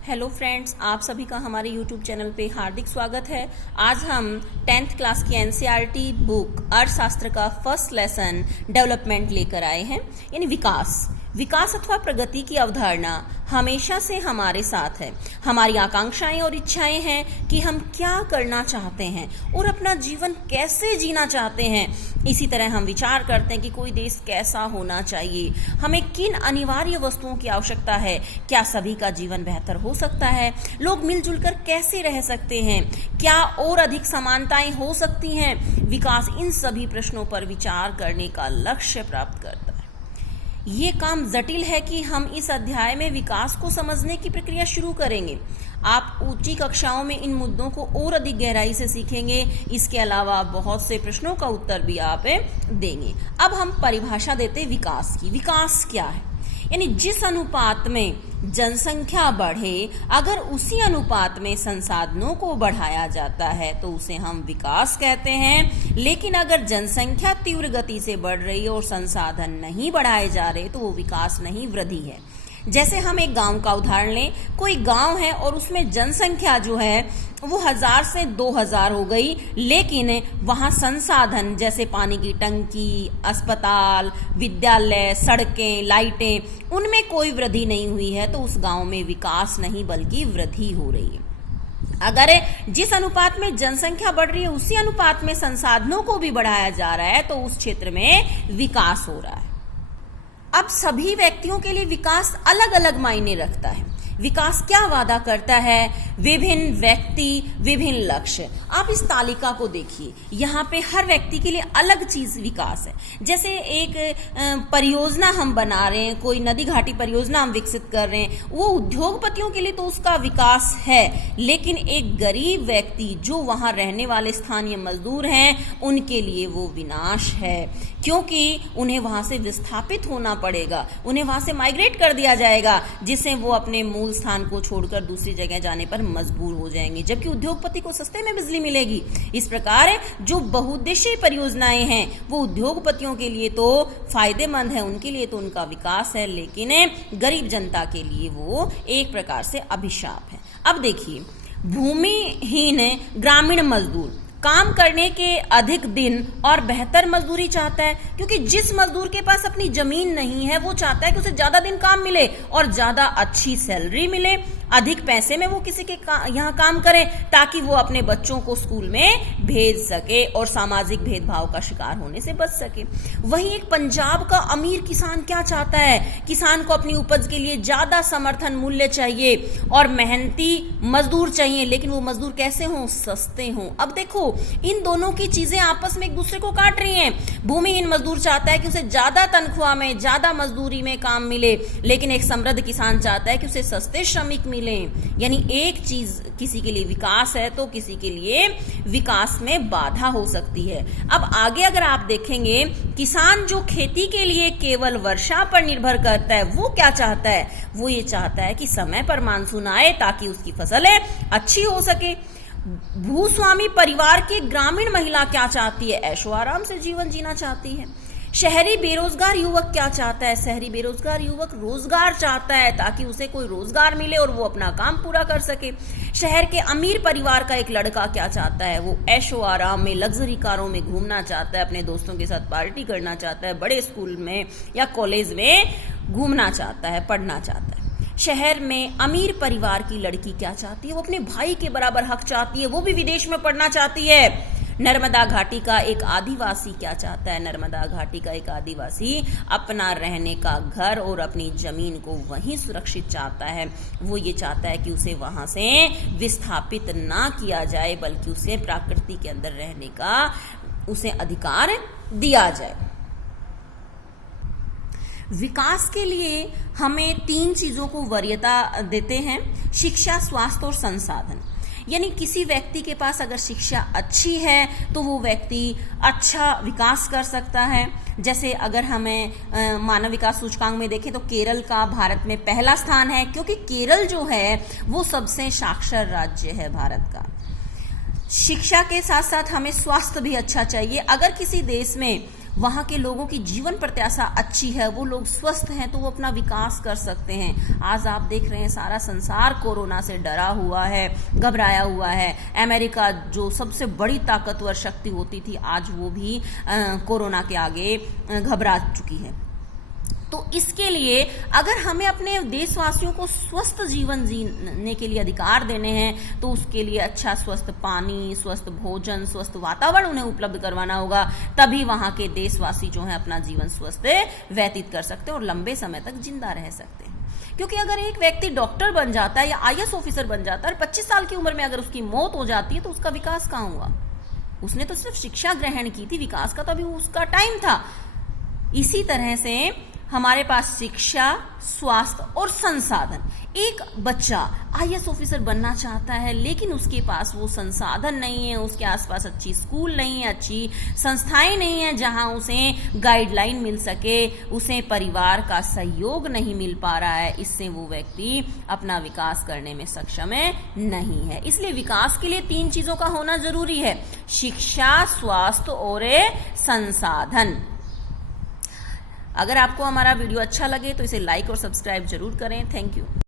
Hello friends, आप सभी का हमारे यूट्यूब चैनल पे हार्दिक स्वागत है। आज हम 10th क्लास की एनसीईआरटी बुक अर्थशास्त्र का फर्स्ट लेसन डेवलपमेंट लेकर आए हैं, यानी विकास अथवा प्रगति की अवधारणा हमेशा से हमारे साथ है। हमारी आकांक्षाएं और इच्छाएं हैं कि हम क्या करना चाहते हैं और अपना जीवन कैसे जीना चाहते हैं। इसी तरह हम विचार करते हैं कि कोई देश कैसा होना चाहिए, हमें किन अनिवार्य वस्तुओं की आवश्यकता है, क्या सभी का जीवन बेहतर हो सकता है, लोग मिलजुल कर कैसे रह सकते हैं, क्या और अधिक समानताएं हो सकती हैं। विकास इन सभी प्रश्नों पर विचार करने का लक्ष्य प्राप्त करता है। ये काम जटिल है कि हम इस अध्याय में विकास को समझने की प्रक्रिया शुरू करेंगे। आप ऊंची कक्षाओं में इन मुद्दों को और अधिक गहराई से सीखेंगे। इसके अलावा बहुत से प्रश्नों का उत्तर भी आप देंगे। अब हम परिभाषा देते विकास की। विकास क्या है? यानी जिस अनुपात में जनसंख्या बढ़े, अगर उसी अनुपात में संसाधनों को बढ़ाया जाता है तो उसे हम विकास कहते हैं। लेकिन अगर जनसंख्या तीव्र गति से बढ़ रही है और संसाधन नहीं बढ़ाए जा रहे तो वो विकास नहीं, वृद्धि है। जैसे हम एक गांव का उदाहरण लें। कोई गांव है और उसमें जनसंख्या जो है वो 1000 से 2000 हो गई, लेकिन वहां संसाधन जैसे पानी की टंकी, अस्पताल, विद्यालय, सड़कें, लाइटें, उनमें कोई वृद्धि नहीं हुई है, तो उस गांव में विकास नहीं बल्कि वृद्धि हो रही है। अगर जिस अनुपात में जनसंख्या बढ़ रही है उसी अनुपात में संसाधनों को भी बढ़ाया जा रहा है तो उस क्षेत्र में विकास हो रहा है। अब सभी व्यक्तियों के लिए विकास अलग अलग मायने रखता है। विकास क्या वादा करता है? विभिन्न व्यक्ति, विभिन्न लक्ष्य। आप इस तालिका को देखिए, यहाँ पे हर व्यक्ति के लिए अलग चीज विकास है। जैसे एक परियोजना हम बना रहे हैं, कोई नदी घाटी परियोजना हम विकसित कर रहे हैं, वो उद्योगपतियों के लिए तो उसका विकास है, लेकिन एक गरीब व्यक्ति जो वहां रहने वाले स्थानीय मजदूर हैं उनके लिए वो विनाश है, क्योंकि उन्हें वहां से विस्थापित होना पड़ेगा, उन्हें वहां से माइग्रेट कर दिया जाएगा, जिससे वो अपने मूल स्थान को छोड़कर दूसरी जगह जाने पर मजबूर हो जाएंगे, जबकि उद्योगपति को सस्ते में बिजली मिलेगी। इस प्रकार जो बहुउद्देशीय परियोजनाएं हैं वो उद्योगपतियों के लिए तो फायदेमंद है, उनके लिए तो उनका विकास है, लेकिन गरीब जनता के लिए वो एक प्रकार से अभिशाप है। अब देखिए, भूमिहीन ग्रामीण मजदूर काम करने के अधिक दिन और बेहतर मजदूरी चाहता है, क्योंकि जिस मजदूर के पास अपनी जमीन नहीं है वो चाहता है कि उसे ज्यादा दिन काम मिले और ज्यादा अच्छी सैलरी मिले, अधिक पैसे में वो किसी के यहाँ काम करे ताकि वो अपने बच्चों को स्कूल में भेज सके और सामाजिक भेदभाव का शिकार होने से बच सके। वहीं एक पंजाब का अमीर किसान क्या चाहता है? किसान को अपनी उपज के लिए ज्यादा समर्थन मूल्य चाहिए और मेहनती मजदूर चाहिए, लेकिन वो मजदूर कैसे हों? सस्ते हों। अब देखो, इन दोनों की चीजें आपस में एक दूसरे को काट रही हैं। भूमिहीन मजदूर चाहता है कि उसे ज्यादा तनख्वाह में, ज्यादा मजदूरी में काम मिले, लेकिन एक समृद्ध किसान चाहता है कि उसे सस्ते श्रमिक मिले। यानी एक चीज किसी के लिए विकास है तो किसी के लिए विकास में बाधा हो सकती है। अब आगे अगर आप देखेंगे, किसान जो खेती के लिए केवल वर्षा पर निर्भर करता है वो क्या चाहता है? वो ये चाहता है कि समय पर मानसून आए ताकि उसकी फसलें अच्छी हो सके। भूस्वामी परिवार की ग्रामीण महिला क्या चाहती है? ऐशो आराम से जीवन जीना चाहती है। शहरी बेरोजगार युवक क्या चाहता है? शहरी बेरोजगार युवक रोजगार चाहता है ताकि उसे कोई रोजगार मिले और वो अपना काम पूरा कर सके। शहर के अमीर परिवार का एक लड़का क्या चाहता है? वो ऐशो आराम में, लग्जरी कारों में घूमना चाहता है, अपने दोस्तों के साथ पार्टी करना चाहता है, बड़े स्कूल में या कॉलेज में घूमना चाहता है, पढ़ना चाहता है। शहर में अमीर परिवार की लड़की क्या चाहती है? वो अपने भाई के बराबर हक चाहती है, वो भी विदेश में पढ़ना चाहती है। नर्मदा घाटी का एक आदिवासी क्या चाहता है? नर्मदा घाटी का एक आदिवासी अपना रहने का घर और अपनी जमीन को वहीं सुरक्षित चाहता है। वो ये चाहता है कि उसे वहां से विस्थापित ना किया जाए, बल्कि उसे प्रकृति के अंदर रहने का उसे अधिकार दिया जाए। विकास के लिए हमें 3 चीजों को वरीयता देते हैं: शिक्षा, स्वास्थ्य और संसाधन। यानी किसी व्यक्ति के पास अगर शिक्षा अच्छी है तो वो व्यक्ति अच्छा विकास कर सकता है। जैसे अगर हमें मानव विकास सूचकांक में देखें तो केरल का भारत में पहला स्थान है, क्योंकि केरल जो है वो सबसे साक्षर राज्य है भारत का। शिक्षा के साथ साथ हमें स्वास्थ्य भी अच्छा चाहिए। अगर किसी देश में वहाँ के लोगों की जीवन प्रत्याशा अच्छी है, वो लोग स्वस्थ हैं, तो वो अपना विकास कर सकते हैं। आज आप देख रहे हैं सारा संसार कोरोना से डरा हुआ है, घबराया हुआ है। अमेरिका जो सबसे बड़ी ताकतवर शक्ति होती थी, आज वो भी कोरोना के आगे घबरा चुकी है। तो इसके लिए अगर हमें अपने देशवासियों को स्वस्थ जीवन जीने के लिए अधिकार देने हैं, तो उसके लिए अच्छा स्वस्थ पानी, स्वस्थ भोजन, स्वस्थ वातावरण उन्हें उपलब्ध करवाना होगा। तभी वहाँ के देशवासी जो हैं अपना जीवन स्वस्थ व्यतीत कर सकते हैं और लंबे समय तक जिंदा रह सकते हैं। क्योंकि अगर एक व्यक्ति डॉक्टर बन जाता है या IAS ऑफिसर बन जाता है और 25 साल की उम्र में अगर उसकी मौत हो जाती है, तो उसका विकास कहाँ हुआ? उसने तो सिर्फ शिक्षा ग्रहण की थी, विकास का तो अभी उसका टाइम था। इसी तरह से हमारे पास शिक्षा, स्वास्थ्य और संसाधन। एक बच्चा IAS ऑफिसर बनना चाहता है, लेकिन उसके पास वो संसाधन नहीं है, उसके आसपास अच्छी स्कूल नहीं है, अच्छी संस्थाएं नहीं है जहां उसे गाइडलाइन मिल सके, उसे परिवार का सहयोग नहीं मिल पा रहा है। इससे वो व्यक्ति अपना विकास करने में सक्षम नहीं है। इसलिए विकास के लिए 3 चीजों का होना जरूरी है: शिक्षा, स्वास्थ्य और संसाधन। अगर आपको हमारा वीडियो अच्छा लगे तो इसे लाइक और सब्सक्राइब जरूर करें। Thank you.